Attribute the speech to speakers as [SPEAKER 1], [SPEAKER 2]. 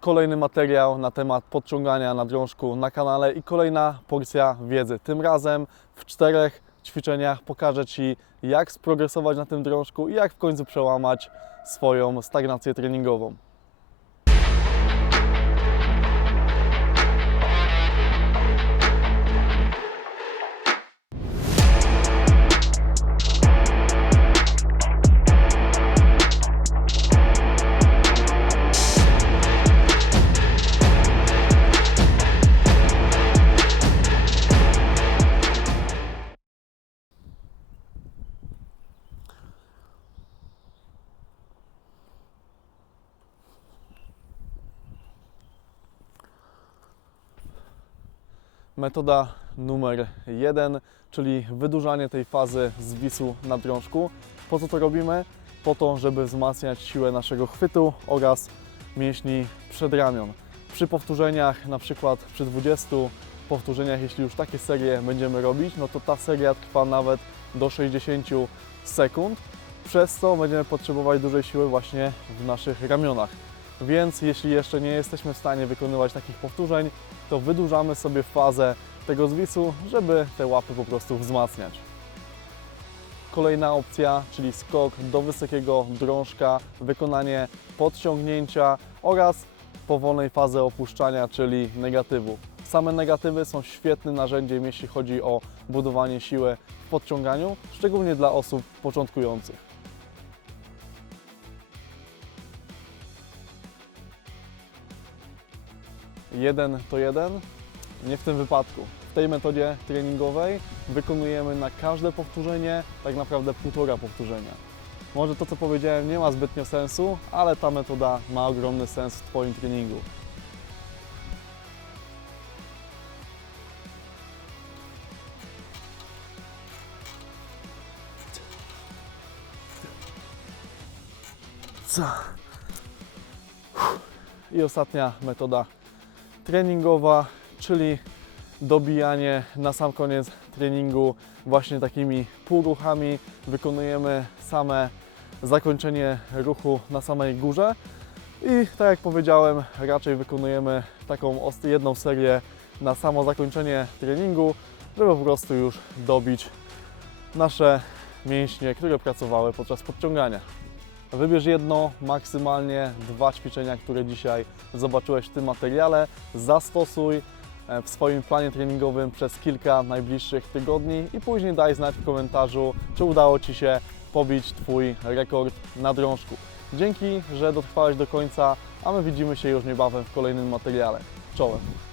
[SPEAKER 1] kolejny materiał na temat podciągania na drążku na kanale i kolejna porcja wiedzy. Tym razem w czterech ćwiczeniach pokażę Ci, jak sprogresować na tym drążku i jak w końcu przełamać swoją stagnację treningową. Metoda numer jeden, czyli wydłużanie tej fazy zwisu na drążku. Po co to robimy? Po to, żeby wzmacniać siłę naszego chwytu oraz mięśni przedramion. Przy powtórzeniach, na przykład przy 20 powtórzeniach, jeśli już takie serie będziemy robić, no to ta seria trwa nawet do 60 sekund, przez co będziemy potrzebować dużej siły właśnie w naszych ramionach. Więc jeśli jeszcze nie jesteśmy w stanie wykonywać takich powtórzeń, to wydłużamy sobie fazę tego zwisu, żeby te łapy po prostu wzmacniać. Kolejna opcja, czyli skok do wysokiego drążka, wykonanie podciągnięcia oraz powolnej fazy opuszczania, czyli negatywu. Same negatywy są świetnym narzędziem, jeśli chodzi o budowanie siły w podciąganiu, szczególnie dla osób początkujących. Jeden to jeden? Nie w tym wypadku. W tej metodzie treningowej wykonujemy na każde powtórzenie tak naprawdę półtora powtórzenia. Może to, co powiedziałem, nie ma zbytnio sensu, ale ta metoda ma ogromny sens w Twoim treningu. Co? I ostatnia metoda treningowa, czyli dobijanie na sam koniec treningu właśnie takimi półruchami. Wykonujemy same zakończenie ruchu na samej górze i tak jak powiedziałem, raczej wykonujemy taką jedną serię na samo zakończenie treningu, żeby po prostu już dobić nasze mięśnie, które pracowały podczas podciągania. Wybierz jedno, maksymalnie dwa ćwiczenia, które dzisiaj zobaczyłeś w tym materiale. Zastosuj e, w swoim planie treningowym przez kilka najbliższych tygodni i później daj znać w komentarzu, czy udało Ci się pobić Twój rekord na drążku. Dzięki, że dotrwałeś do końca, a my widzimy się już niebawem w kolejnym materiale. Czołem!